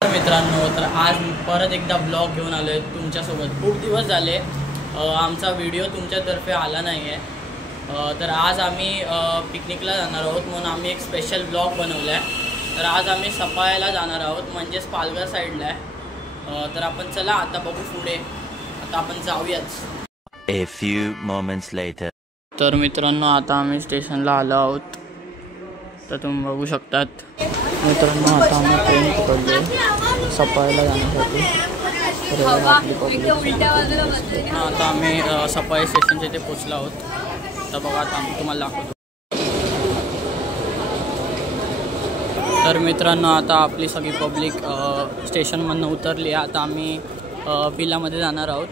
मित्रांनो, तर आज परत एकदा ब्लॉग घेऊन आलो आहे तुमच्यासोबत. खूप दिवस झाले आमचा व्हिडिओ तुमच्यातर्फे आला नाही आहे. तर आज आम्ही पिकनिकला जाणार आहोत म्हणून आम्ही एक स्पेशल ब्लॉग बनवला आहे. तर आज आम्ही सफाळ्याला जाणार आहोत, म्हणजेच पालघर साईडला आहे. तर आपण चला आता बघू पुढे. आता आपण जाऊयाच. A few moments later. तर मित्रांनो, आता आम्ही स्टेशनला आलो आहोत. तर तुम्ही बघू शकतात मित्रांनो, आता आम्ही ट्रेन पकडलो सफाळ्याला जाण्यासाठी. आता आम्ही सफाळी स्टेशनच्या इथे पोचलो आहोत. तर बघा, आता आम्ही तुम्हाला दाखवतो. तर मित्रांनो, आता आपली सगळी पब्लिक स्टेशनमधून उतरली. आता आम्ही विलामध्ये जाणार आहोत.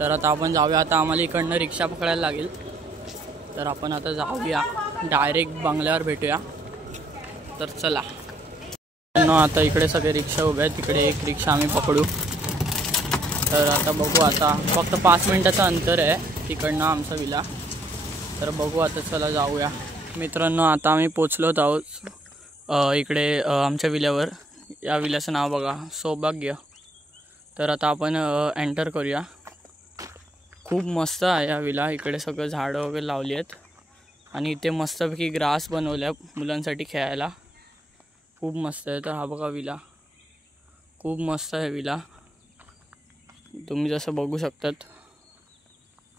तर आता आपण जाऊया. आता आम्हाला इकडनं रिक्षा पकडायला लागेल. तर आपण आता जाऊया, डायरेक्ट बंगल्यावर भेटूया. तर चला. आता इकडे सगळे रिक्षा उभे आहेत. तिकडे एक रिक्षा आम्ही पकडू. तर आता बघू. आता फक्त 5 मिनिटाचं अंतर आहे तिकडनं आमचा विला. तर बघू आता, चला जाऊया. मित्रांनो, आता आम्ही पोचलोत आहोत इकडे आमच्या विल्यावर. या विल्याचं नाव बघा, सौभाग्य. तर आता आपण एंटर करूया. खूप मस्त आहे या विला. इकडे सगळं झाडं वगैरे लावली आहेत आणि इथे मस्तपैकी ग्रास बनवल्या मुलांसाठी खेळायला. खूप मस्त आहे. तर हा बघा विला, खूप मस्त आहे विला, तुम्ही जसं बघू शकतात.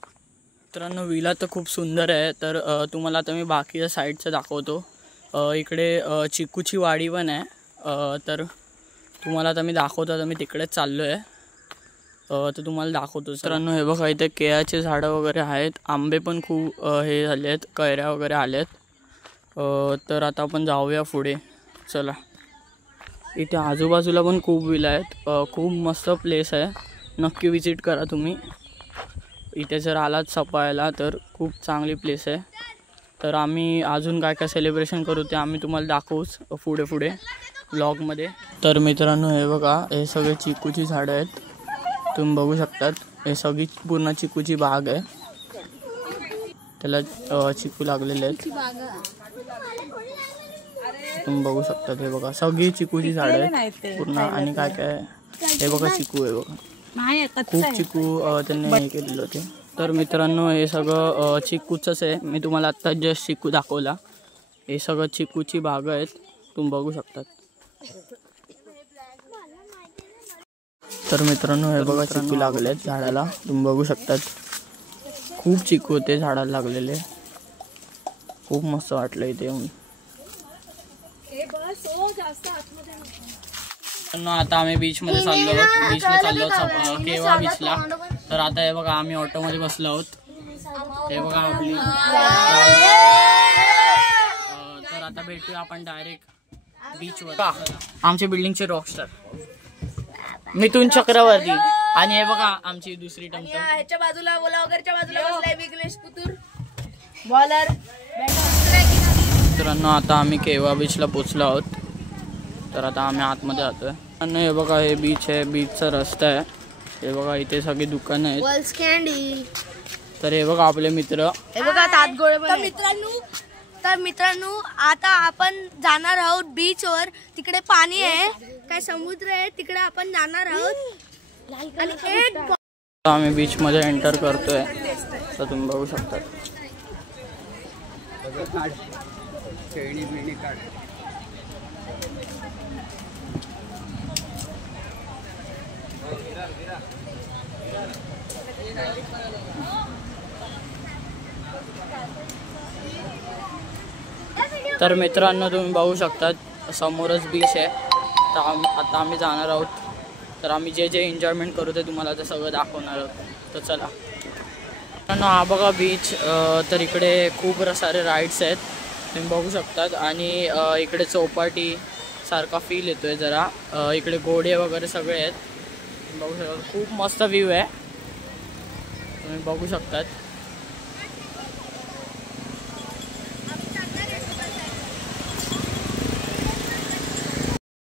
मित्रांनो, विला तर खूप सुंदर आहे. तर तुम्हाला आता मी बाकीच्या साईडचं दाखवतो. इकडे चिकूची वाडी पण आहे. तर तुम्हाला आता मी दाखवतो. आता मी तिकडेच चाललो आहे. तर तुम्हाला दाखवतो. मित्रांनो, हे बघा, इथे केळाचे झाडं वगैरे आहेत. आंबे पण खूप हे झाले आहेत, कैऱ्या वगैरे आल्या आहेत. तर आता आपण जाऊया पुढे. चला. इथे आजूबाजूला पण खूप विला आहेत. खूप मस्त प्लेस आहे. नक्की विजिट करा तुम्ही. इथे जर आलात सफाळ्याला तर खूप चांगली प्लेस आहे. तर आम्ही अजून काय काय सेलिब्रेशन करू ते आम्ही तुम्हाला दाखवूच पुढे पुढे ब्लॉगमध्ये. तर मित्रांनो, हे बघा, हे सगळे चिकूची झाडं आहेत. तुम्ही बघू शकतात. हे सगळी पूर्ण चिकूची बाग आहे. त्याला चिकू लागलेले आहेत. तुम्ही बघू शकता. हे बघा, सगळी चिकूची झाडं आहेत पूर्ण. आणि काय काय, हे बघा, चिकू आहे बघा. खूप चिकू त्यांनी हे केलेलं होते. तर मित्रांनो, हे सगळं चिकूचंच आहे. मी तुम्हाला आत्ता जस्ट चिकू दाखवला. हे सगळं चिकूची बाग आहेत. तुम्ही बघू शकतात. तर मित्रांनो, हे बघा, चिकू लागले आहेत झाडाला. तुम्ही बघू शकतात. खूप चिकू होते झाडाला लागलेले. खूप मस्त वाटलं इथे येऊन. आता आम्ही बीचमध्ये चाललो आहोत. बीचला चाललो आहोत, केव्हा बीचला. तर आता हे बघा, आम्ही ऑटोमध्ये बसलो आहोत. हे बघा आपली. तर आता भेटूया आपण डायरेक्ट बीचवर. आमच्या बिल्डिंगचे रॉकस्टार मिथुन चक्रवर्ती. आणि हे बघा आमची दुसरी टमटम. ह्याच्या बाजूला बोलावरच्या बाजूला बसलाय विघ्नेश पुतूर बॉलर. मित्रांनो, आता आम्ही केव्हा बीचला पोचलो आहोत. तर आता आम्ही आतमध्ये जातोय. आणि हे बघा, हे बीच आहे. बीचचा रस्ता आहे. हे बघा, इथे सगळी दुकानं आहेत. तर हे बघा आपले मित्र. हे बघा, तर मित्रांनो, आता आपण जाणार आहोत बीचवर. तिकडे पाणी आहे, काय समुद्र आहे, तिकडे आपण जाणार आहोत. आणि आम्ही बीच मध्ये एंटर करतोय. तर तुम्ही बघू शकता. तर मित्रांनो, तुम्ही बघू शकता समोरच बीच आहे. तर आता आम्ही जाणार आहोत. तर आम्ही जे जे एन्जॉयमेंट करू ते तुम्हाला ते सगळं दाखवणार आहोत. तर चला. मित्रांनो, हा बघा बीच. तर इकडे खूप सारे राईड्स आहेत, तुम्ही बघू शकतात. आणि इकडे चौपाटी सारखा फील येतोय जरा. इकडे घोडे वगैरे सगळे आहेत. तुम्ही बघू शकता. खूप मस्त व्ह्यू आहे, तुम्ही बघू शकतात.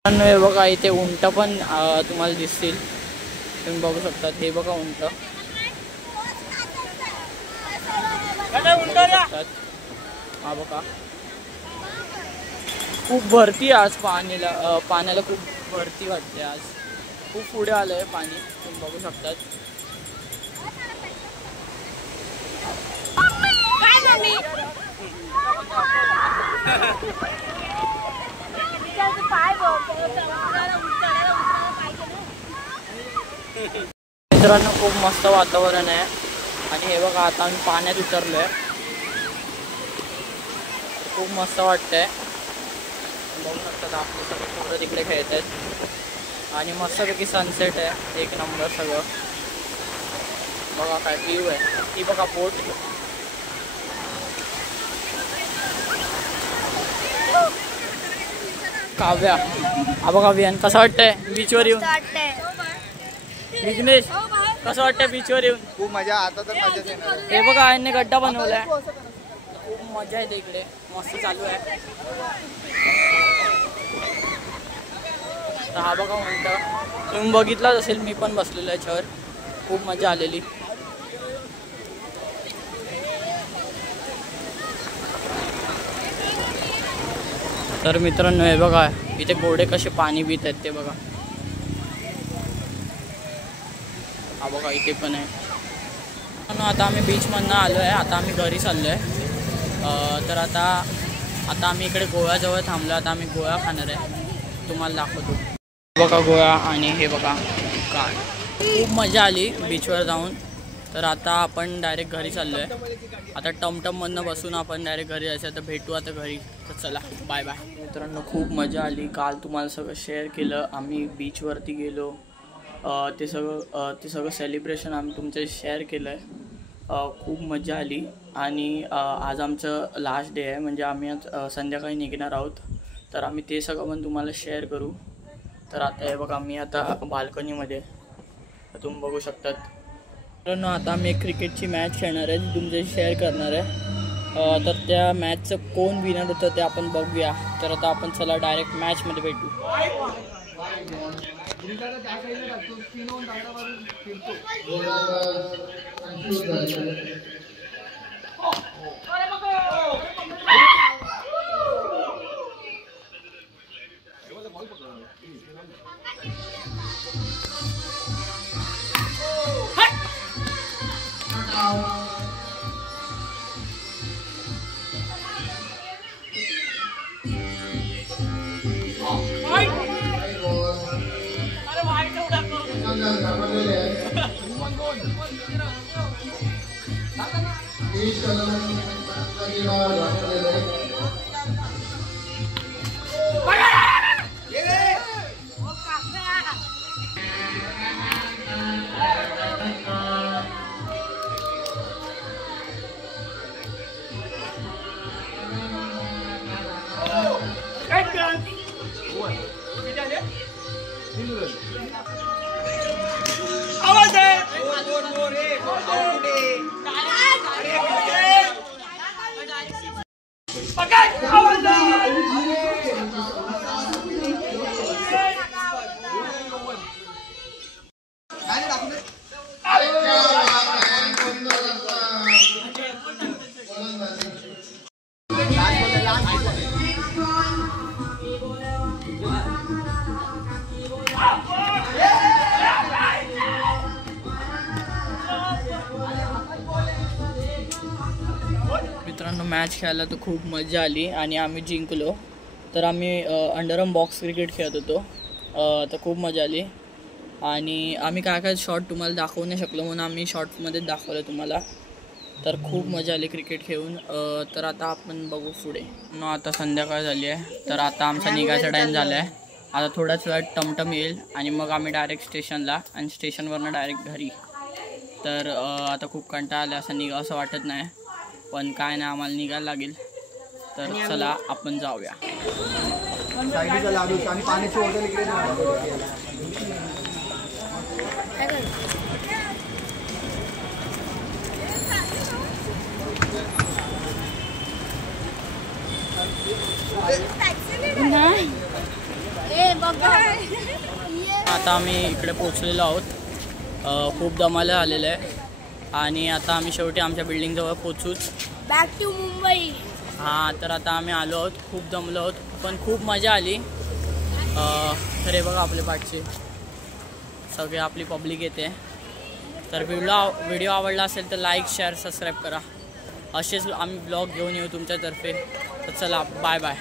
हे बघा, इथे उंट पण तुम्हाला दिसतील. तुम्ही बघू शकता. हे बघा उंट. हा बघा. खूप भरती आहे आज पाण्याला खूप भरती वाटते आज. खूप पुढे आलं आहे पाणी, तुम्ही बघू शकतात. मित्रांनो खूप मस्त वातावरण आहे आणि हे बघा आता आम्ही पाण्यात उतरलोय. खूप मस्त वाटतंय. बघू शकतात आपले सगळे पोरं तिकडे खेळत आहेत आणि मस्तपैकी सनसेट आहे, एक नंबर सगळं. बघा काय व्ह्यू आहे, ती बघा बोट. काव्या हा बघा विहान कसं वाटतंय बीचवर येऊन. विघ्नेश कसं वाटतंय बीचवर येऊन. खूप मजा. आता तर मजाच येणार. हे बघा आईने गड्डा बनवलाय, खूप मजा येते इकडे, मस्त चालू आहे. हा बघा म्हणतं तुम्ही बघितलाच असेल, मी पण बसलेलो आहे याच्यावर, खूप मजा आलेली. तर मित्रांनो हे बघा इथे घोडे कसे पाणी पित आहेत ते बघा. हा बघा इथे पण आहे. आता आम्ही बीचमधनं आलो आहे, आता आम्ही घरी चाललो आहे. तर आता आम्ही इकडे गोव्याजवळ थांबलो. आता आम्ही गोळा खाणार आहे, तुम्हाला दाखवतो. बघा गोळा आणि हे बघा काय खूप मजा आली बीचवर जाऊन. तर आता आपण डायरेक्ट घरी चाललो आहे. आता टमटममधनं बसून आपण डायरेक्ट घरी जायचं. तर भेटू आता घरी. तर चला बाय बाय. मित्रांनो खूप मजा आली. काल तुम्हाला सगळं शेअर केलं. आम्ही बीचवरती गेलो, ते सगळं सेलिब्रेशन आम्ही तुमच्याशी शेअर केलं आहे. खूप मजा आली आणि आज आमचं लास्ट डे आहे, म्हणजे आम्ही आज संध्याकाळी निघणार आहोत. तर आम्ही ते सगळं पण तुम्हाला शेअर करू. तर आता हे बघा मी आता बाल्कनीमध्ये, तुम्ही बघू शकतात. मित्रांनो आता आम्ही एक क्रिकेटची मॅच खेळणार आहे, ती तुमच्याशी शेअर करणार आहे. तर त्या मॅचचं कोण विनर होतं ते आपण बघूया. तर आता आपण चला डायरेक्ट मॅचमध्ये भेटू. मित्रांनो मॅच खेळायला तर खूप मजा आली आणि आम्ही जिंकलो. तर आम्ही अंडरआर्म बॉक्स क्रिकेट खेळत होतो. तर खूप मजा आली आणि आम्ही काय काय शॉट तुम्हाला दाखवू नाही शकलो, म्हणून आम्ही शॉर्टमध्ये दाखवलं तुम्हाला. तर खूप मजा आली क्रिकेट खेळून. तर आता आपण बघू पुढे. आता संध्याकाळ झाली आहे, तर आता आमचा निघायचा टाईम झाला आहे. आता थोड्याच वेळात टमटम येईल आणि मग आम्ही डायरेक्ट स्टेशनला आणि स्टेशनवरनं डायरेक्ट घरी. तर आता खूप कंटाळा आला, असं निघावं असं वाटत नाही, पण काय नाही आम्हाला निघायला लागेल. तर चला आपण जाऊया. आता आम्ही इकडे पोचलेलो आहोत. खूप दमाला आलेलं आहे आणि आता आम्ही शेवटी आमच्या बिल्डिंगजवळ पोचूच. Back to Mumbai. हां तर आता आम्ही आलो आहोत, खूप दमलो आहोत पण खूप मजा आली. तर हे बघा आपले पाठचे सगळे आपली पब्लिक येते. तर व्हिडिओ आवडला असेल तर लाईक शेअर सबस्क्राईब करा. असेच आम्ही ब्लॉग घेऊन येऊ तुमच्यातर्फे. तर चला बाय बाय.